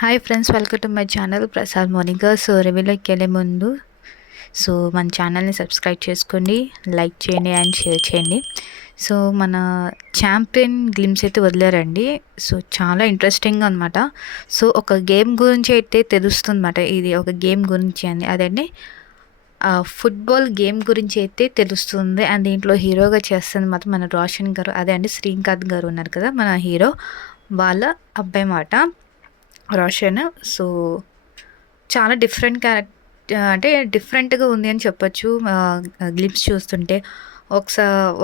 Hi friends, welcome to my channel Prasad Monika. So రివ్యూలోకి వెళ్ళే ముందు మన ఛానల్ని సబ్స్క్రైబ్ చేసుకోండి, లైక్ చేయండి అండ్ షేర్ చేయండి. మన ఛాంపియన్ గ్లిమ్స్ అయితే వదిలేరండి. చాలా ఇంట్రెస్టింగ్గా అనమాట. ఒక గేమ్ గురించి అయితే తెలుస్తుంది అన్నమాట. ఇది ఒక గేమ్ గురించి అదండి ఫుట్బాల్ గేమ్ గురించి అయితే తెలుస్తుంది. అండ్ దీంట్లో హీరోగా చేస్తుంది మాత్రం మన రోషన్ గారు, అదే అండి శ్రీకాంత్ గారు ఉన్నారు కదా మన హీరో, వాళ్ళ అబ్బాయి మాట రోషన్. చాలా అంటే డిఫరెంట్గా ఉంది అని చెప్పొచ్చు. గ్లిప్స్ చూస్తుంటే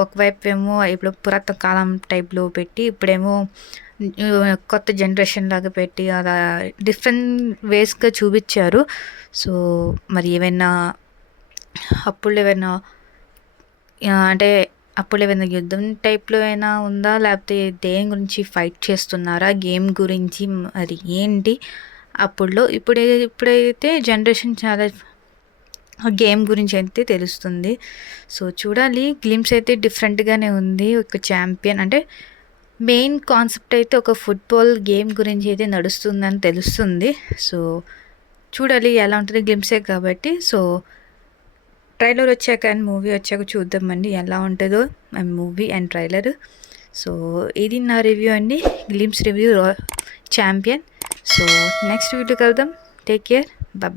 ఒకవైపు ఏమో ఇప్పుడు పురాతన కాలం టైప్లో పెట్టి, ఇప్పుడేమో కొత్త జనరేషన్ లాగా పెట్టి అలా డిఫరెంట్ వేస్గా చూపించారు. మరి ఏమైనా అంటే అప్పుడు ఏమైనా యుద్ధం టైప్లో అయినా ఉందా, లేకపోతే దేని గురించి ఫైట్ చేస్తున్నారా, గేమ్ గురించి అది ఏంటి ఇప్పుడైతే జనరేషన్ చాలా గేమ్ గురించి అయితే తెలుస్తుంది. చూడాలి. గ్లిమ్స్ అయితే డిఫరెంట్గానే ఉంది. ఒక ఛాంపియన్ అంటే మెయిన్ కాన్సెప్ట్ అయితే ఒక ఫుట్బాల్ గేమ్ గురించి అయితే నడుస్తుందని తెలుస్తుంది. చూడాలి ఎలా ఉంటుంది, గ్లిమ్సే కాబట్టి. ట్రైలర్ వచ్చాక అండ్ మూవీ వచ్చాక చూద్దామండి ఎలా ఉంటుందో మూవీ అండ్ ట్రైలర్. ఇది నా రివ్యూ అండి, glimpse review champion. Next video కలుద్దాం. Take care, bye.